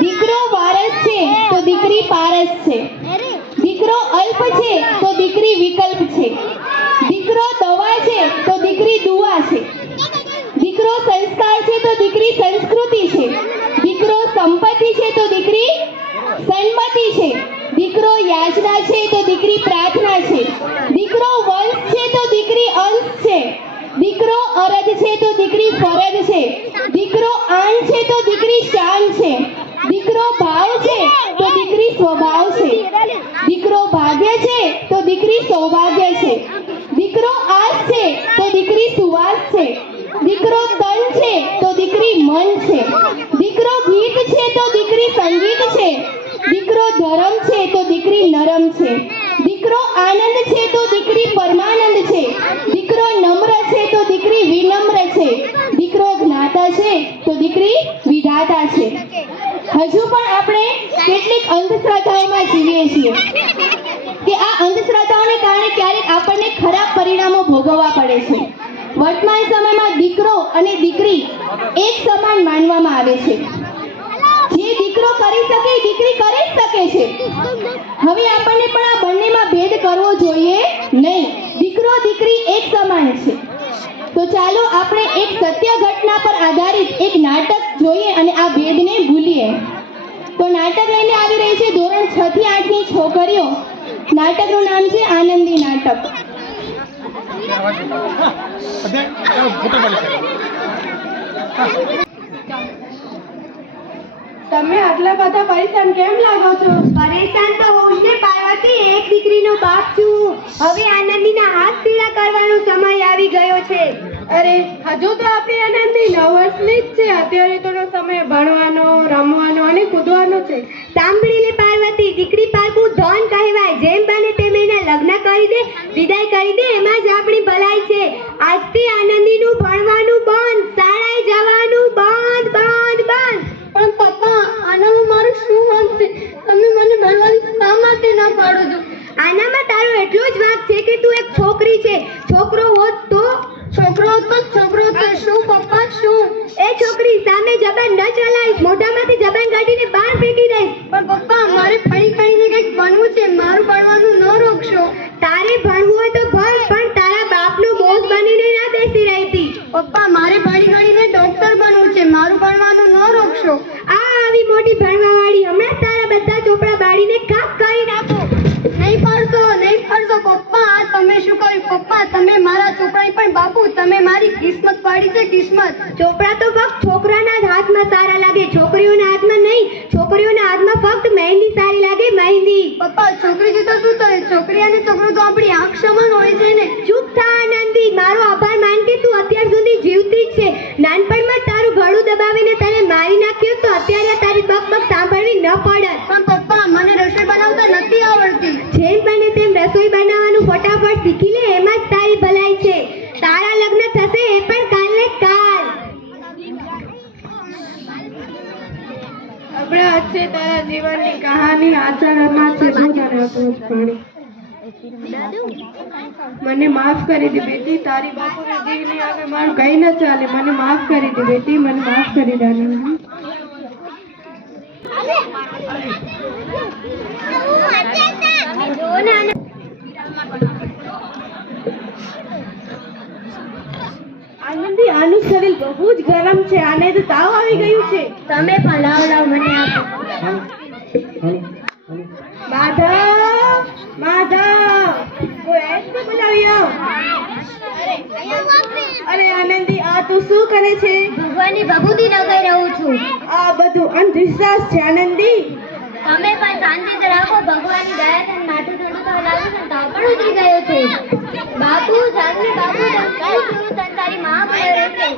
દીકરો વારસ છે તો દીકરી પારસ છે, દીકરો અલ્પ છે તો દીકરી વિકલ્પ છે, દીકરો દવા છે તો દીકરી દુઆ છે, દીકરો સંસ્કાર છે તો દીકરી સંસ્કૃતિ છે, દીકરો સંપત્તિ છે તો દીકરી સન્મતિ છે, દીકરો યાચના છે તો દીકરી પ્રાર્થના છે, દીકરો વંશ છે તો દીકરી અંશ છે, દીકરો અરજ છે તો દીકરી ફરજ છે, દીકરો આન છે તો દીકરી શાન છે, દીકરો ભાવ છે તો દીકરી સ્વભાવ છે, દીકરો ભાગ્ય છે તો દીકરી સૌભાગ્ય છે, દીકરો આસ છે તો દીકરી સુવાસ છે, દીકરો તન છે તો દીકરી મન છે, દીકરો ગીત છે તો દીકરી સંગીત છે, દીકરો ધર્મ છે તો દીકરી નરમ છે, દીકરો આનંદ છે તો દીકરી પરમાનંદ છે, દીકરો નમ્ર છે તો દીકરી વિનમ્ર છે, દીકરો જ્ઞાતા છે તો દીકરી વિધાતા છે. હજુ પણ આપણે કેટલીક અંધશ્રદ્ધાઓમાં જીવીએ છીએ કે આ અંધશ્રદ્ધાઓને કારણે ક્યારેક આપણને ખરાબ પરિણામો ભોગવવા પડે છે. વર્તમાન સમયમાં દીકરો અને દીકરી એક સમાન માનવામાં આવે છે. જે દીકરો કરી શકે એ દીકરી કરી જ શકે છે. હવે આપણને પણ આ બંનેમાં ભેદ કરવો જોઈએ નહીં. દીકરો દીકરી એક સમાન છે. તો ચાલો આપણે એક સત્ય ઘટના પર આધારિત એક નાટક જોઈએ અને આ ભેદને ભૂલીએ. તો નાટક લઈને આવી રહી છે ધોરણ 6 થી 8 ની છોકરીઓ. નાટકનું નામ છે આનંદી નાટક. તમે આટલા બધા પરેશાન કેમ લાગો છો? પરેશાન તો હું ને પાર્વતી એક દીકરીનો બાપ છું. હવે આનંદીના હાથ પીળા કરવાનો સમય આવી ગયો છે. અરે હજુ તો આપણી આનંદી 9 વર્ષની જ છે. અત્યારે તો સમય ભણવાનો, રમવાનો અને કૂદવાનો છે. સાંભળી લે પાર્વતી, દીકરી પારકું ધન કહેવાય. જેમ બને તેમ એના લગ્ન કરી દે, વિદાય કરી દે, એમાં જ આપણી ભલાઈ છે. આજથી આનંદીનું ભણવાનું બંધ, શાળાએ જવાનું બંધ બંધ બંધ. પણ પપ્પા, આનામાં મારું શું વાંક છે? તમે મને ભણવાની શા માટે ના પાડો છો? આનામાં તારો એટલો જ વાંક છે કે તું એક છોકરી છે. છોકરો હોત તો છોકરો તો શું પપ્પા શું? એ છોકરી સામે જબાન ન ચલાવીશ, મોઢામાંથી જબાન કાઢીને બહાર ફેંકી દઈશ. પણ પપ્પા, મારે ભણીને કંઈક બનવું છે. મારું ભણવાનું ન રોકશો. તારે ભણવું હોય તો ભણ, પણ તારા બાપનો બોજ બનીને ના બેસી રહેતી. પપ્પા, મારે ભણીને ડોક્ટર બનવું છે. મારું ભણવાનું ન રોકશો. આ આવી મોટી ભણવાવાળી હમણાં તારા બધા ચોપડા બાળીને કાપ કરી નાખો. નહીં પાડશો પપ્પા. તમે શું કહ્યું પપ્પા? તમે મારા ચોપડા પણ બાપુ, તમે મારી કિસ્મત પાડી છે. કિસ્મત ચોપડા તો ફક્ત છોકરાના જ હાથમાં સારા લાગે, છોકરીઓના હાથમાં નહીં. છોકરીઓના હાથમાં ફક્ત મહેંદી સારી લાગે, મહેંદી. પપ્પા, છોકરી છે તો શું થાય? છોકરી અને છોકરો તો આપણી આંખ સમાન હોય છે ને. ચૂપ થા આનંદી. મારો આભાર માન કે તું અત્યાર સુધી જીવતી જ છે. નાનપણમાં તારું ગળું દબાવીને તને મારી નાખ્યું તો અત્યારે તારી બક સાંભળવી ન પડત. પણ પપ્પા, મને રસોઈ બનાવતા નથી આવડતી. જેમ બને તેમ રસોઈ બનાવવાનું ફટાફટ શીખી લે, એમાં જ તારી ભલાઈ છે. તારા લગ્ન થશે એ પણ કાલે કાલ. હમણાં છે તારા જીવનની કહાની આચરણમાં છે. મને માફ કરી દે બેટી. તારી બાપુના જીવની આગળ મારું કઈ ન ચાલે. મને માફ કરી દે બેટી. મને માફ કરી દે. આનંદી, આનું શરીર બહુ જ ગરમ છે. આને તો તાવ આવી ગયું છે. તમે પણ લાવ મને આપો. માધવ, કોઈ આઈસ્ક્રીમ બનાવી આવ. અરે આનંદી, આ તું શું કરે છે? ભગવાનની ભભૂતિ લગાઈ રહું છું. આ બધું અંધવિશ્વાસ છે આનંદી. તમે પણ શાંતિ રાખો. ભગવાનની દયાથી માથું ઠંડુ થવા લાગ્યું છે, તાવ પણ ઉતરી ગયો છે. બાપુ જાગને, બાપુ તન તારી માં બોલાવી રહી છે.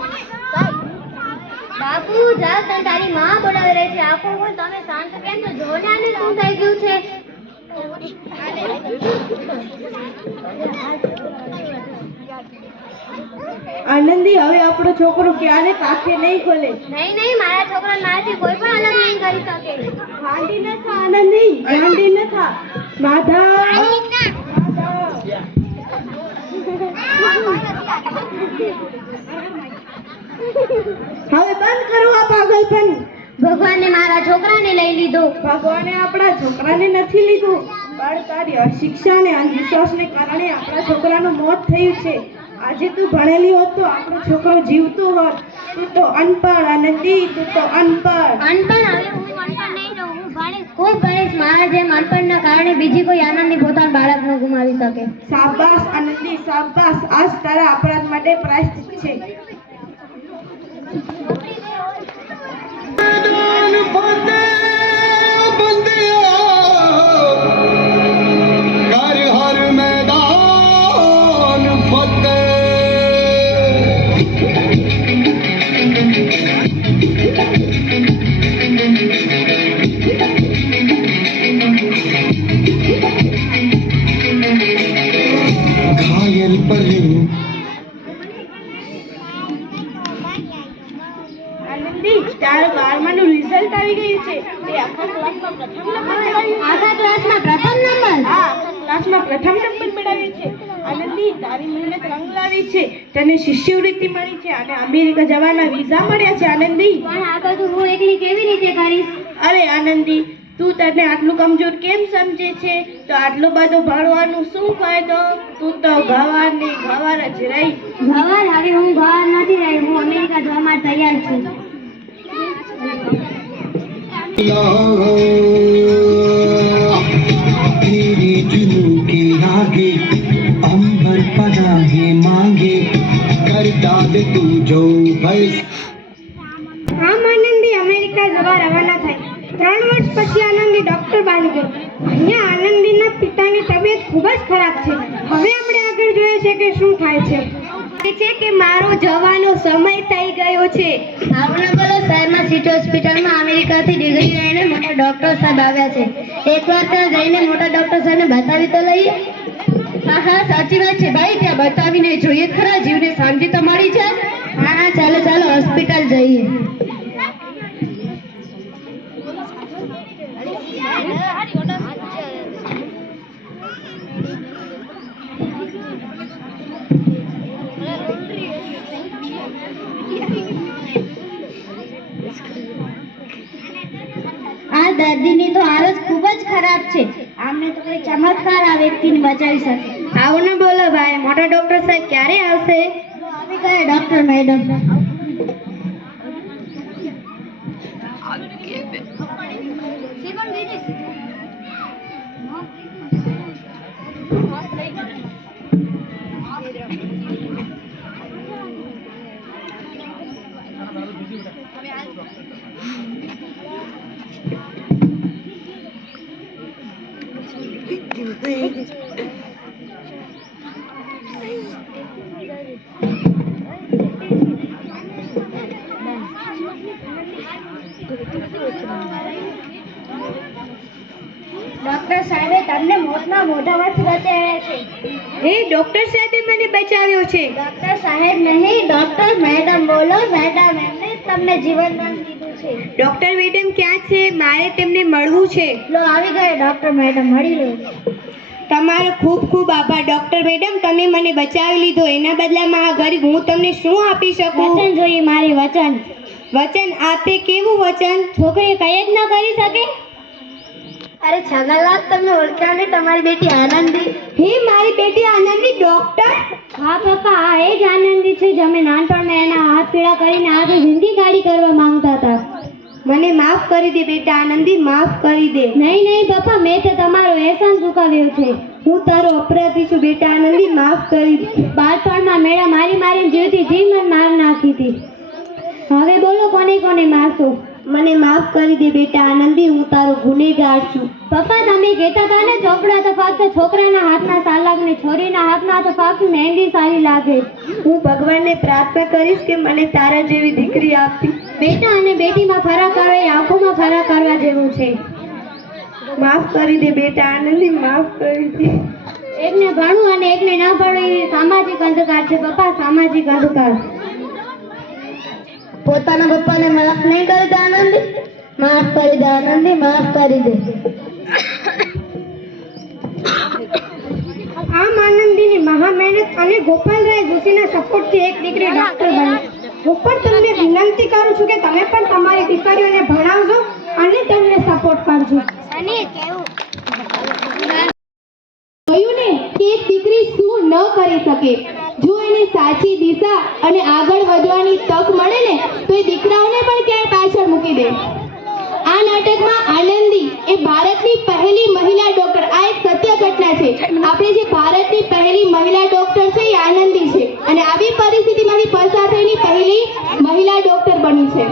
બાપુ જાગ, તન તારી માં બોલાવી રહી છે. આખો બોલ, તમે શાંત કેમ છો? જો ને આને શું થઈ ગયું છે? આનંદી, હવે આપણો છોકરો ક્યારે આંખે નહીં ખોલે. નહીં, મારા છોકરાને મારાથી કોઈ પણ અલગ નહીં કરી શકે. ગાંડી ન થા આનંદી, ગાંડી ન થા. માધવ, હવે બંધ કરો આ પાગલપન. ભગવાનને મારા આપણા છોકરાને લઈ લીધો. ભગવાને આપણા છોકરાને નથી લીધું, પણ તારી અશિક્ષા અને અંધવિશ્વાસને કારણે આપણા છોકરાનું મોત થયું છે. આજે તું ભણેલી હોત તો આપણો છોકરો જીવતો હોત. તું તો અનપઢ આનંદી, તું તો અનપઢ. અનપણ હવે હું અનપણ નહીં રહું, હું ભણીશ, ખૂબ ભણીશ. મારા જેમ અનપણના કારણે બીજી કોઈ આનંદી પોતાના બાળકને ગુમાવી શકે. શાબાશ આનંદી, શાબાશ. આજ તારા અપરાધ માટે પ્રાયશ્ચિત છે. આનંદી, તારા 12માનું રિઝલ્ટ આવી ગયું છે. તે આખા ક્લાસમાં પ્રથમ નંબર મેળવ્યો. આખા ક્લાસમાં પ્રથમ નંબર. હા, ક્લાસમાં પ્રથમ નંબર મેળવ્યો છે. આનંદી, તારી મહેનત રંગ લાવી છે. તને શિષ્યવૃત્તિ મળી છે અને અમેરિકા જવાના વિઝા મળ્યા છે. આનંદી, પણ આ બધું હું એકલી કેવી રીતે કરીશ? અરે આનંદી, તું તને આટલું કમજોર કેમ સમજે છે? તો આટલું બધું ભણવાનું શું ફાયદો? તું તો ગવારની ગવાર જ રહી. ગવાર? હવે હું ગવાર નથી રહી, હું અમેરિકા જવા માટે તૈયાર છું. तेरी जुनू के आगे अंबर पनाहे मांगे कर दाद तू जो बस. આમ આનંદી અમેરિકા જવા રવાના થઈ. 3 વર્ષ પછી આનંદી ડોક્ટર બની ગઈ. અહીંયા આનંદીના પિતાની તબિયત ખૂબ જ ખરાબ છે. હવે આપણે આગળ જોઈએ છે કે શું થાય છે. છે કે મારો જવાનો સમય થઈ ગયો છે. આપણે બોલો, શહેરમાં સિટી હોસ્પિટલમાં અમેરિકાથી ડિગ્રી લઈને મોટા ડોક્ટર સાહેબ આવ્યા છે. એકવાર ત્યાં જઈને મોટા ડોક્ટર સાહેબને બતાવી તો લઈએ. હા હા, સાચી વાત છે ભાઈ, ત્યાં બતાવીને જોઈએ ખરા, જીવને શાંતિ તો મળી જાય. હા હા, ચાલો ચાલો હોસ્પિટલ જઈએ. આ દર્દીની તો હાલત ખૂબ જ ખરાબ છે. આમને તો કોઈ ચમત્કાર આ વ્યક્તિને બચાવી શકે. આવું ન બોલો ભાઈ, મોટા ડોક્ટર સાહેબ ક્યારે આવશે? આવી ગયા ડોક્ટર મેડમ. ડોક્ટર સાહેબે તમને મોતના મોઢામાંથી બચાવ્યા છે. હે, ડોક્ટર સાહેબે મને બચાવ્યો છે. ડોક્ટર સાહેબ નહીં, ડોક્ટર મેડમ બોલો. મેડમ એમને તમને જીવનદાન દીધું છે. ડોક્ટર મેડમ ક્યાં છે? મારે તેમને મળવું છે. લો આવી ગયા ડોક્ટર મેડમ, મળી લો. તમારો ખૂબ ખૂબ આભાર ડોક્ટર મેડમ, તમે મને બચાવી લીધો. એના બદલામાં આ ગરીબ હું તમને શું આપી શકું? વચન જોઈએ મારી, વચન. વચન? આ તે કેવું વચન? છોકરી કઈ જ ન કરી શકે. અરે છગનલાલ, તમે ઓળખ્યા ને તમારી બેટી આનંદી? હે, મારી બેટી આનંદી ડોક્ટર? હા પપ્પા, આ એ જ આનંદી છે જે અમે નાનપણમાં એના હાથ પીળા કરીને આખી જિંદગી ગાડી કરવા માંગતા હતા. મને માફ કરી દે બેટા આનંદી, માફ કરી દે. નહીં નહીં પપ્પા, મેં તો તમારો એહસાન ચૂકવ્યો છે. હું તારો અપરાધી છું બેટા આનંદી, માફ કરી દે. બાળપણમાં મેળા મારી મારીને જીવતી જીવન માર નાખી હતી. હવે બોલો, કોને કોને મારશો? મને માફ કરી દે બેટા આનંદી, હું તારો ગુનેગાર છું. પપ્પા, તમે કહેતા હતા ને ચોપડા તો ફક્ત છોકરાના હાથમાં સારા લાગે ને છોરીના હાથમાં તો ફક્ત મહેંદી સારી લાગે. હું ભગવાનને પ્રાર્થના કરીશ કે મને તારા જેવી દીકરી આપી. બેટા અને બેટીમાં ફરક આવે, આંખોમાં ફરક કરવા જેવું છે. માફ કરી દે બેટા આનંદી, માફ કરી દે. એકને ભણવું અને એકને ન ભણવું એ સામાજિક અંધકાર છે પપ્પા, સામાજિક અંધકાર. પોતાના પપ્પાને માફ નહીં કરી દે આનંદી? માફ કરી દે આનંદી, માફ કરી દે. આમ આનંદીની મહા મહેનત અને ગોપાલરાય જોશીના સપોર્ટથી એક દીકરી ડોક્ટર બની. હું પણ તમને વિનંતી કરું છું કે તમે પણ તમારી દીકરીઓને ભણાવજો અને સપોર્ટ કરજો. જોયું ને કે એક દીકરી શું ન કરી શકે. જો એને સાચી દિશા અને આગળ વધવાની તક મળે ને તો એ દીકરાઓને પણ ક્યાંય પાછળ મૂકી દે. આ નાટકમાં આનંદી એ ભારતની પહેલી મહિલા ડોક્ટર, આ એક સત્ય ઘટના છે. આપણે જે ભારતની પહેલી મહિલા ડોક્ટર છે એ આનંદી છે અને આવી પરિસ્થિતિમાંથી પસાર થઈને પહેલી મહિલા ડોક્ટર બની છે.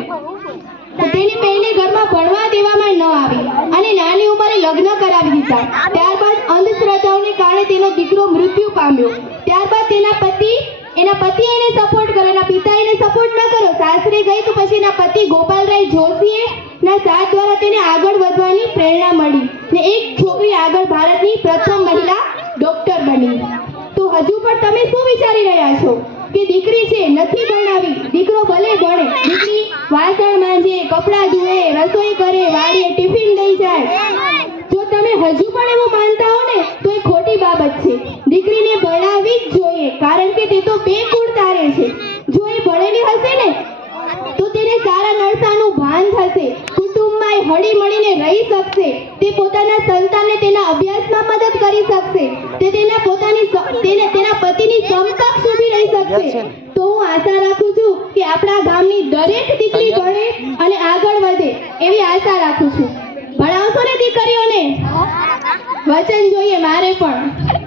તો તેની પહેલે ઘરમાં ભણવા દેવામાં ન આવી અને નાની ઉંમરે લગ્ન કરાવી દીધા. ત્યારબાદ અંધશ્રદ્ધાઓને કારણે તેનો દીકરો મૃત્યુ પામ્યો. ત્યારબાદ એના પતિ એને સપોર્ટ કર્યો, એના પિતા એને સપોર્ટ ન કર્યો. સાસરે ગઈ તો પછી એના પતિ ગોપાલરાય જોશીએ ના સાથ દ્વારા તેને આગળ વધવાની પ્રેરણા મળી ને એક છોકરી આગળ ભારતની પ્રથમ મહિલા ડોક્ટર બની. તો હજુ પણ તમે શું વિચારી રહ્યા છો કે દીકરી છે નથી ભણાવી, દીકરો ભલે ભણે, દીકરી વાસણ માંજે, કપડાં ધોવે, રસોઈ કરે, વાડીએ ટિફિન લઈ જાય. જો તમે હજુ પણ એવું માનતા હો ને તો એ ખોટી બાબત છે. દીકરીને ભણાવવી જ જોઈએ કારણ કે તે તો બે કુળ તારે છે. જો એ ભણેલી હશે ને તો તેને સારા નરસાનું ભાન થશે, કુટુંબમાં એ હળી મળીને રહી શકશે, તે પોતાના સંતાનને તેના અભ્યાસમાં મદદ કરી શકશે, તે તેના પતિની સમકક્ષ ઊભી રહી શકશે. તો હું આશા રાખું છું કે આપણા ગામની દરેક દીકરી ભણે અને આગળ વધે એવી આશા રાખું છું. ભણાવશો ને દીકરીઓને? વચન જોઈએ મારે પણ.